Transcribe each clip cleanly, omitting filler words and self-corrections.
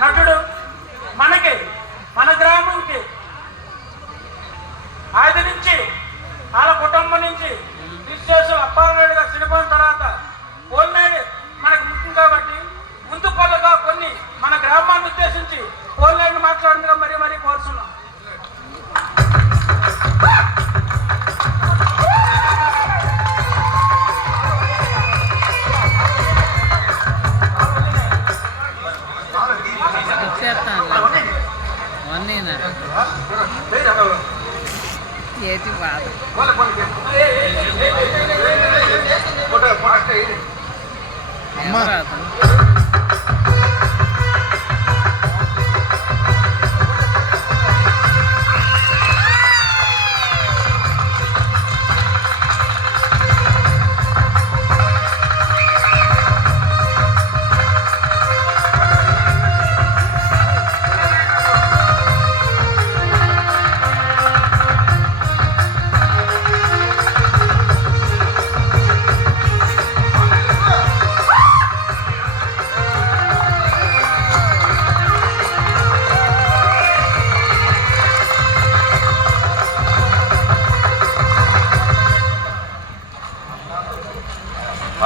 నటుడు మనకి మన గ్రామంకి ఆది నుంచి వాళ్ళ కుటుంబం నుంచి విశ్వేశు అప్పారాయుడు గారు చనిపోయిన తర్వాత పోలినాడు మనకు ముఖ్యం కాబట్టి ముందు పనులుగా కొన్ని మన గ్రామాన్ని ఉద్దేశించి పోలినాడు మాట్లాడుతుందిగా మరీ మరీ కోరుతున్నాం. ఏటి బాధ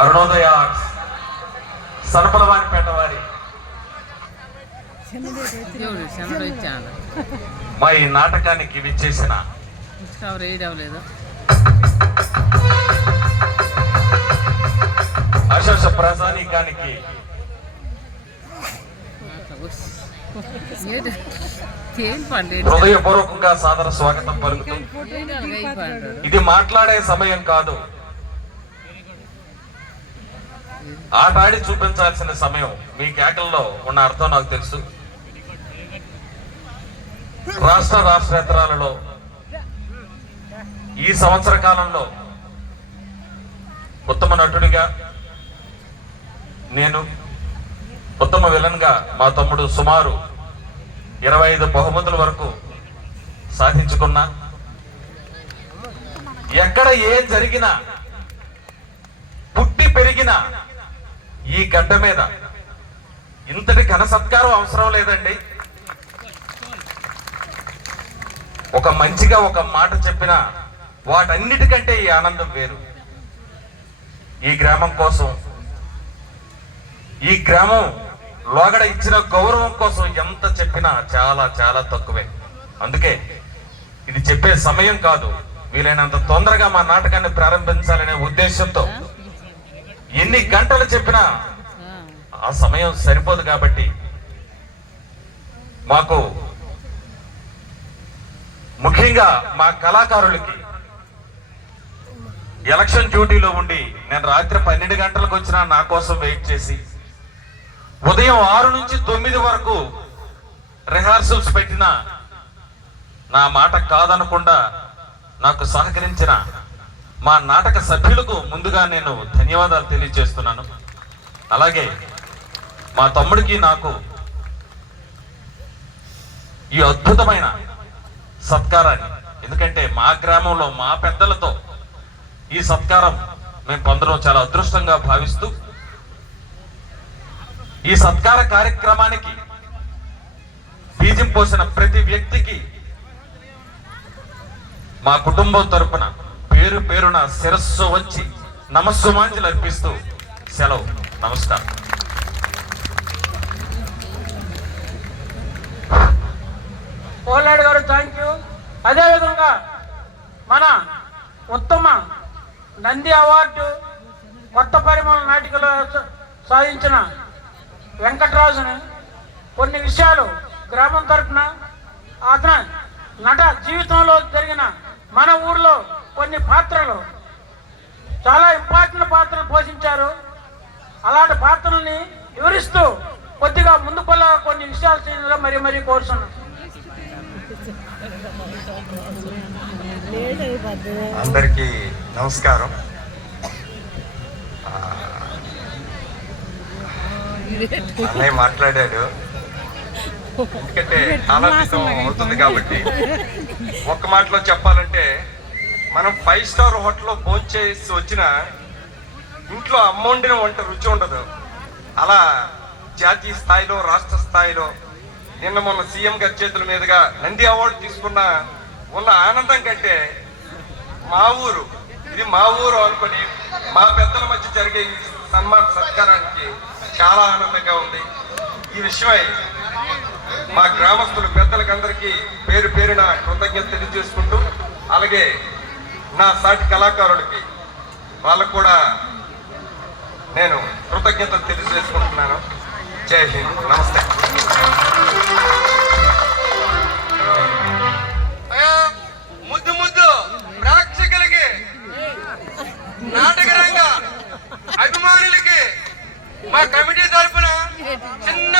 అరుణోదయ సనపలవానిపేట వారి మా ఈ నాటకానికి విచ్చేసిన అశేష ప్రజానీకానికి హృదయపూర్వకంగా సాదర స్వాగతం పలుకుతూ, ఇది మాట్లాడే సమయం కాదు, ఆటాడి చూపించాల్సిన సమయం. మీ కేకల్లో ఉన్న అర్థం నాకు తెలుసు. రాష్ట్రేతరాలలో ఈ సంవత్సర కాలంలో ఉత్తమ నటుడిగా నేను, ఉత్తమ విలన్ గా మా తమ్ముడు సుమారు 25 బహుమతుల వరకు సాధించుకున్నా. ఎక్కడ ఏం జరిగినా, పుట్టి పెరిగిన ఈ గడ్డ మీద ఇంతటి ఘన సత్కారం అవసరం లేదండి. ఒక మంచిగా ఒక మాట చెప్పిన వాటన్నిటికంటే ఈ ఆనందం వేరు. ఈ గ్రామం కోసం, ఈ గ్రామం లోగడ ఇచ్చిన గౌరవం కోసం ఎంత చెప్పినా చాలా చాలా తక్కువే. అందుకే ఇది చెప్పే సమయం కాదు, వీలైనంత తొందరగా మా నాటకాన్ని ప్రారంభించాలనే ఉద్దేశంతో ఎన్ని గంటలు చెప్పినా ఆ సమయం సరిపోదు. కాబట్టి మాకు ముఖ్యంగా మా కళాకారులకి ఎలక్షన్ డ్యూటీలో ఉండి నేను రాత్రి 12 గంటలకు వచ్చినా నా కోసం వెయిట్ చేసి ఉదయం 6 నుంచి 9 వరకు రిహార్సల్స్ పెట్టిన, నా మాట కాదనకుండా నాకు సహకరించిన మా నాటక సభ్యులకు ముందుగా నేను ధన్యవాదాలు తెలియజేస్తున్నాను. అలాగే మా తమ్ముడికి నాకు ఈ అద్భుతమైన సత్కారాన్ని, ఎందుకంటే మా గ్రామంలో మా పెద్దలతో ఈ సత్కారం మేము పొందడం చాలా అదృష్టంగా భావిస్తూ, ఈ సత్కార కార్యక్రమానికి బీజం పోసిన ప్రతి వ్యక్తికి మా కుటుంబం తరపున పేరు పేరున శిరస్సు వచ్చి నమస్సుమాంజలు అర్పిస్తూ సెలవు. నమస్కారం. పోలాడు గారు థ్యాంక్ యూ. అదేవిధంగా మన ఉత్తమ నంది అవార్డు కొత్త పరిమళ నాటికలో సాధించిన వెంకటరాజుని కొన్ని విషయాలు గ్రామం తరఫున, అతను నట జీవితంలో జరిగిన మన ఊర్లో కొన్ని పాత్రలు, చాలా ఇంపార్టెంట్ పాత్రలు పోషించారు. అలాంటి పాత్రల్ని వివరిస్తూ కొద్దిగా ముందు కొన్ని విషయాలు చేయడంలో మరీ మరీ కోరుతున్నాను. అందరికీ నమస్కారం. అన్నయ్య మాట్లాడాడు, ఎందుకంటే ఆలోచితం అవుతుంది కాబట్టి ఒక్క మాటలో చెప్పాలంటే, మనం 5 స్టార్ హోటల్లో భోజనం చేసి వచ్చిన ఇంట్లో అమ్మ వండిన వంట రుచి ఉండదు. అలా జాతీయ స్థాయిలో, రాష్ట్ర స్థాయిలో నిన్న మొన్న సీఎం గారి చేతుల మీదుగా నంది అవార్డు తీసుకున్న ఉన్న ఆనందం కంటే మా ఊరు, ఇది మా ఊరు అనుకుని మా పెద్దల మధ్య జరిగే ఈ సన్మాన సత్కారానికి చాలా ఆనందంగా ఉంది. ఈ విషయమై మా గ్రామస్తులు పెద్దలకందరికీ పేరు పేరున కృతజ్ఞత తెలియజేసుకుంటూ, అలాగే నా సాటి కళాకారుడికి వాళ్ళకు కూడా నేను కృతజ్ఞతలు తెలియజేసుకుంటున్నాను. జై హింద్, నమస్తే. ముద్దు ముద్దు ప్రేక్షకులకి, నాటకరంగ అభిమానులకి మా కమిటీ తరఫున చిన్న